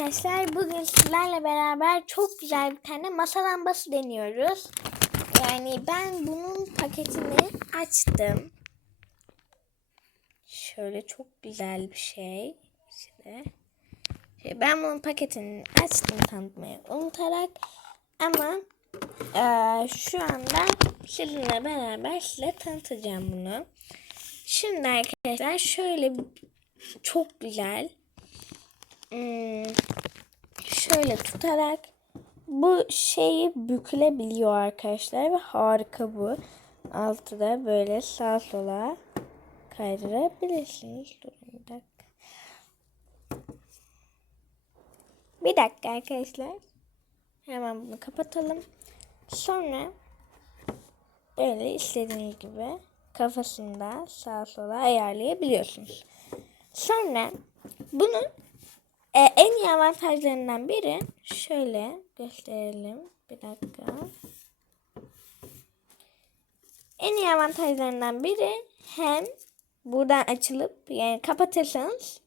arkadaşlar. Bugün sizlerle beraber çok güzel bir tane masa lambası deniyoruz. Yani ben bunun paketini açtım. Şöyle çok güzel bir şey. İşte. Şey, Ben bunun paketini açtım tanıtmayı unutarak. Ama eee, şu anda sizinle beraber size tanıtacağım bunu. Şimdi arkadaşlar şöyle çok güzel şöyle tutarak bu şeyi bükülebiliyor arkadaşlar ve harika bu. Altı da böyle sağ sola kaydırabilirsiniz. Durun bir dakika. Bir dakika arkadaşlar. Hemen bunu kapatalım. Sonra böyle istediğiniz gibi kafasında sağa sola ayarlayabiliyorsunuz. Sonra bunun e, en iyi avantajlarından biri şöyle gösterelim. Bir dakika. En iyi avantajlarından biri hem buradan açılıp yani kapatırsanız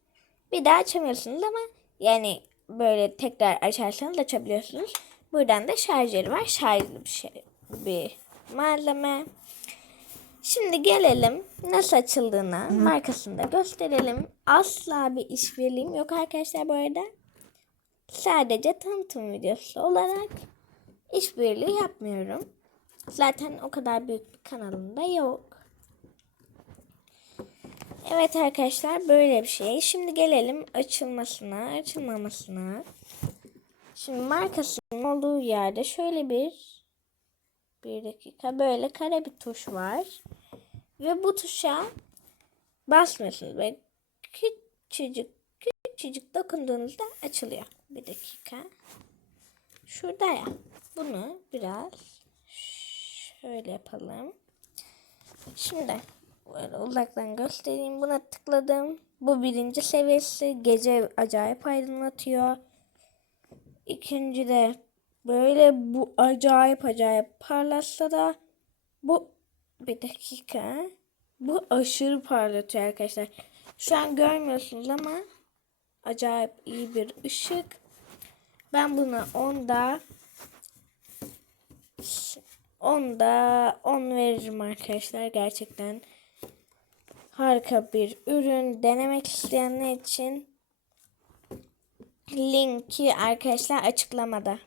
bir daha açamıyorsunuz ama yani böyle tekrar açarsanız açabiliyorsunuz. Buradan da şarjörü var. Şarjlı bir şey bir malzeme. Şimdi gelelim nasıl açıldığına. Markasını da gösterelim. Asla bir işbirliğim yok arkadaşlar bu arada. Sadece tanıtım videosu olarak işbirliği yapmıyorum. Zaten o kadar büyük bir kanalım da yok. Evet arkadaşlar böyle bir şey. Şimdi gelelim açılmasına, açılmamasına. Şimdi markasının olduğu yerde şöyle bir bir dakika böyle kare bir tuş var. Ve bu tuşa basmıyorsunuz ve küçücük küçücük dokunduğunuzda açılıyor. Bir dakika. Şurada ya. Bunu biraz şöyle yapalım. Şimdi böyle uzaktan göstereyim. Buna tıkladım. Bu birinci seviyesi. Gece acayip aydınlatıyor. İkinci de böyle bu acayip acayip parlatsa da bu bir dakika. Bu aşırı parlatıyor arkadaşlar. Şu an görmüyorsunuz ama acayip iyi bir ışık. Ben buna 10'da 10'da 10 veririm arkadaşlar. Gerçekten harika bir ürün. Denemek isteyenler için linki arkadaşlar açıklamada.